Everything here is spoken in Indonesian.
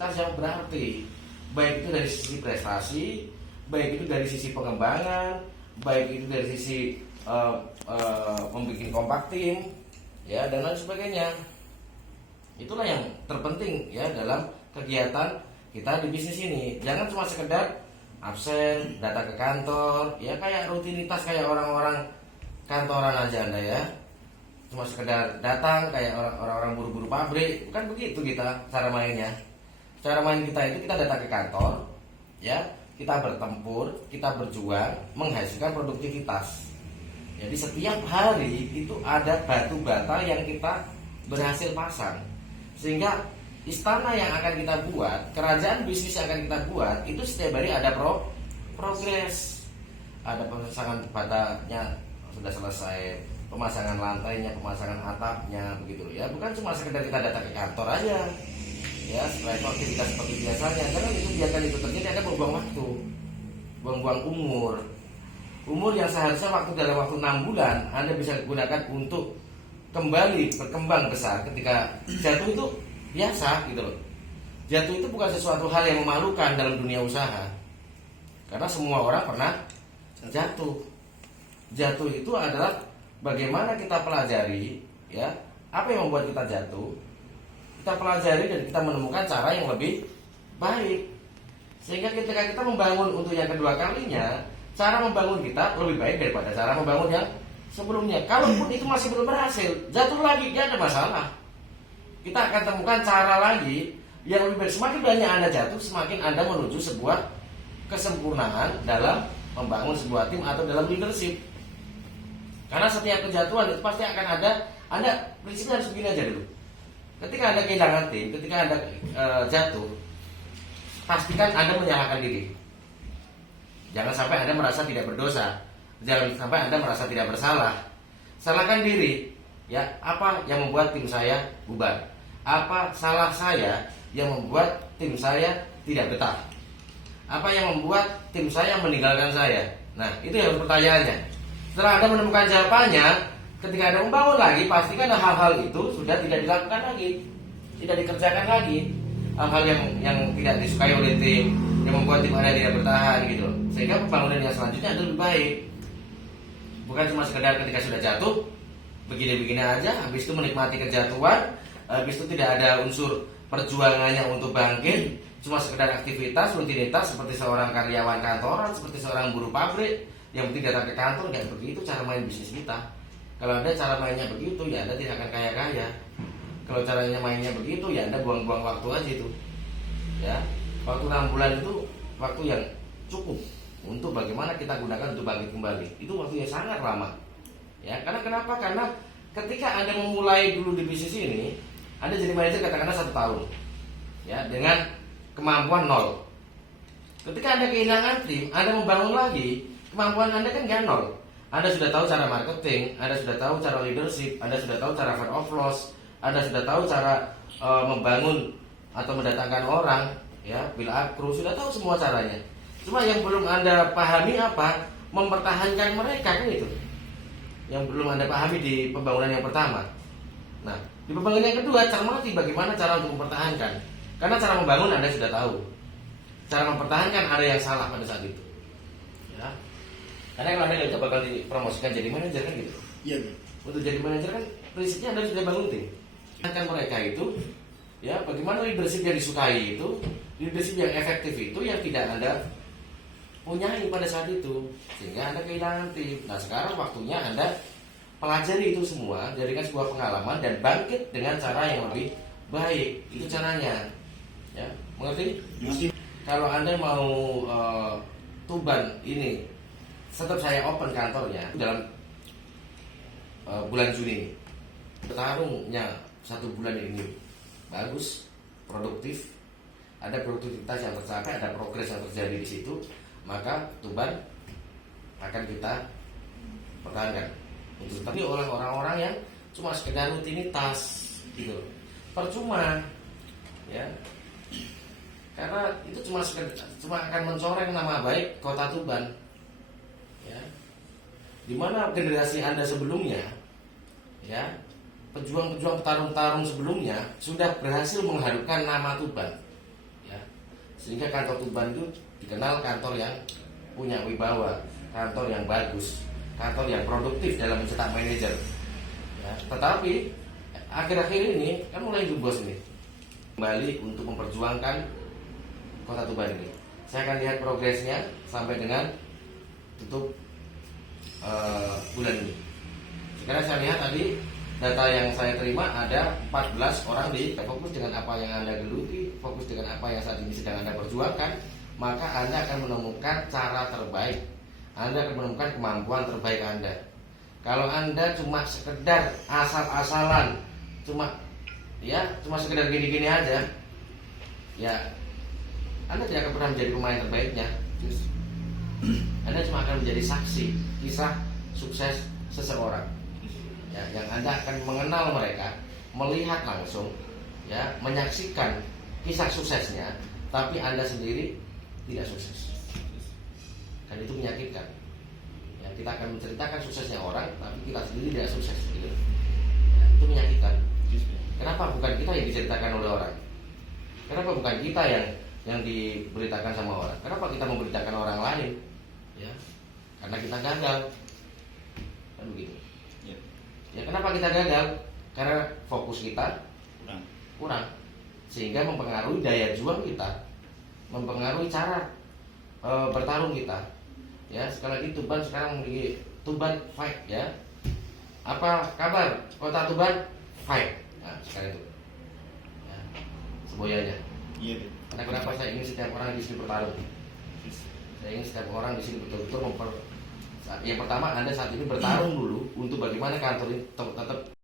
produktivitas yang berarti, baik itu dari sisi prestasi, baik itu dari sisi pengembangan, baik itu dari sisi membuat kompak tim, ya, dan lain sebagainya. Itulah yang terpenting ya dalam kegiatan kita di bisnis ini. Jangan cuma sekedar absen, datang ke kantor, ya kayak rutinitas kayak orang-orang kantoran aja Anda ya. Cuma sekedar datang kayak orang-orang buru-buru pabrik. Bukan begitu kita cara mainnya. Cara main kita itu kita datang ke kantor, ya, kita bertempur, kita berjuang menghasilkan produktivitas. Jadi setiap hari itu ada batu bata yang kita berhasil pasang. Sehingga istana yang akan kita buat, kerajaan bisnis yang akan kita buat, itu setiap hari ada progres. Ada pemasangan batanya sudah selesai, pemasangan lantainya, pemasangan atapnya, begitu ya. Bukan cuma sekedar kita datang ke kantor aja, ya, setelah aktivitas seperti biasanya. Jangan itu biarkan itu terjadi. Ada buang waktu, buang-buang umur yang seharusnya dalam waktu 6 bulan Anda bisa gunakan untuk kembali berkembang besar. Ketika jatuh itu biasa gitu loh. Jatuh itu bukan sesuatu hal yang memalukan dalam dunia usaha, karena semua orang pernah jatuh. Jatuh itu adalah bagaimana kita pelajari, ya, apa yang membuat kita jatuh. Kita pelajari dan kita menemukan cara yang lebih baik. Sehingga ketika kita membangun untuk yang kedua kalinya, cara membangun kita lebih baik daripada cara membangun yang sebelumnya. Kalaupun itu masih belum berhasil, jatuh lagi, tidak ada masalah. Kita akan temukan cara lagi yang lebih baik. Semakin banyak Anda jatuh, semakin Anda menuju sebuah kesempurnaan dalam membangun sebuah tim atau dalam leadership. Karena setiap kejatuhan itu pasti akan ada. Anda prinsipnya harus begini aja dulu. Ketika Anda kehilangan tim, ketika Anda jatuh, pastikan Anda menyalahkan diri. Jangan sampai Anda merasa tidak berdosa. Jangan sampai Anda merasa tidak bersalah. Salahkan diri. Ya, apa yang membuat tim saya bubar? Apa salah saya yang membuat tim saya tidak betah? Apa yang membuat tim saya meninggalkan saya? Nah, itu yang pertanyaannya. Setelah Anda menemukan jawabannya, ketika Anda membangun lagi, pastikan hal-hal itu sudah tidak dilakukan lagi, tidak dikerjakan lagi. Hal-hal yang tidak disukai oleh tim, yang membuat tim Anda tidak bertahan gitu. Sehingga pembangunan yang selanjutnya adalah lebih baik. Bukan cuma sekedar ketika sudah jatuh begini-begini aja, habis itu menikmati kejatuhan, habis itu tidak ada unsur perjuangannya untuk bangkit, cuma sekedar aktivitas, rutinitas seperti seorang karyawan kantoran, seperti seorang buruh pabrik yang penting datang ke kantor. Nggak begitu cara main bisnis kita. Kalau Anda cara mainnya begitu, ya Anda tidak akan kaya-kaya. Kalau caranya mainnya begitu, ya Anda buang-buang waktu aja itu. Ya, waktu 6 bulan itu waktu yang cukup untuk bagaimana kita gunakan untuk bangkit kembali. Itu waktu yang sangat lama. Ya, karena kenapa? Karena ketika Anda memulai dulu di bisnis ini, Anda jadi manajer katakanlah 1 tahun. Ya, dengan kemampuan 0. Ketika Anda kehilangan tim, Anda membangun lagi, kemampuan Anda kan nggak 0. Anda sudah tahu cara marketing, Anda sudah tahu cara leadership, Anda sudah tahu cara fear of loss, Anda sudah tahu cara membangun atau mendatangkan orang, ya, build up crew, sudah tahu semua caranya. Cuma yang belum Anda pahami apa? Mempertahankan mereka, kan itu. Yang belum Anda pahami di pembangunan yang pertama. Nah, di pembangunan yang kedua, cermati bagaimana cara untuk mempertahankan. Karena cara membangun Anda sudah tahu. Cara mempertahankan ada yang salah pada saat itu. Ya. Karena kalau Anda nggak bakal dipromosikan jadi manajer kan gitu. Iya. Untuk jadi manajer kan prinsipnya Anda sudah bangun tim. Kan mereka itu, ya, bagaimana leadership yang disukai itu, leadership yang efektif itu yang tidak Anda punyai pada saat itu, sehingga Anda kehilangan tim. Nah, sekarang waktunya Anda pelajari itu semua, jadikan sebuah pengalaman dan bangkit dengan cara yang lebih baik. Itu caranya. Ya, mengerti? Kalau Anda mau Tuban ini, tetap saya open kantornya dalam bulan Juni. Bertarungnya 1 bulan ini bagus, produktif, ada produktivitas yang tercapai, ada progres yang terjadi di situ, maka Tuban akan kita pertahankan. Tapi oleh orang-orang yang cuma sekedar rutinitas gitu, percuma, ya. Karena itu cuma akan mencoreng nama baik kota Tuban, ya. Dimana generasi Anda sebelumnya, ya, pejuang-pejuang petarung-petarung sebelumnya sudah berhasil mengharumkan nama Tuban. sehingga kantor Tuban itu dikenal kantor yang punya wibawa, kantor yang bagus, kantor yang produktif dalam mencetak manajer. Ya, tetapi akhir-akhir ini kan mulai bos ini kembali untuk memperjuangkan kota Tuban ini. Saya akan lihat progresnya sampai dengan tutup bulan ini. Sekarang saya lihat tadi data yang saya terima ada 14 orang di fokus dengan apa yang Anda geluti, fokus dengan apa yang saat ini sedang Anda perjuangkan, maka Anda akan menemukan cara terbaik. Anda akan menemukan kemampuan terbaik Anda. Kalau Anda cuma sekedar asal-asalan, cuma sekedar gini-gini aja, ya Anda tidak akan pernah menjadi pemain terbaiknya. Anda cuma akan menjadi saksi kisah sukses seseorang. Ya, yang Anda akan mengenal mereka, melihat langsung, ya, menyaksikan kisah suksesnya, tapi Anda sendiri tidak sukses. Dan itu menyakitkan. Ya, kita akan menceritakan suksesnya orang, tapi kita sendiri tidak sukses. Gitu. Ya, itu menyakitkan. Kenapa bukan kita yang diceritakan oleh orang? Kenapa bukan kita yang diberitakan sama orang? Kenapa kita memberitakan orang lain? Ya, karena kita gagal. Kan begitu. Ya, kenapa kita gagal? Karena fokus kita kurang. Sehingga mempengaruhi daya juang kita, mempengaruhi cara bertarung kita. Ya, sekali lagi Tuban sekarang memiliki Tuban Fight, ya. Apa kabar kota Tuban? Fight. Nah, sekarang itu. Ya, semboyannya. Iya. Karena kenapa saya ingin setiap orang di sini bertarung? Saya ingin setiap orang di sini betul-betul yang pertama Anda saat ini bertarung dulu untuk bagaimana kantor ini tetap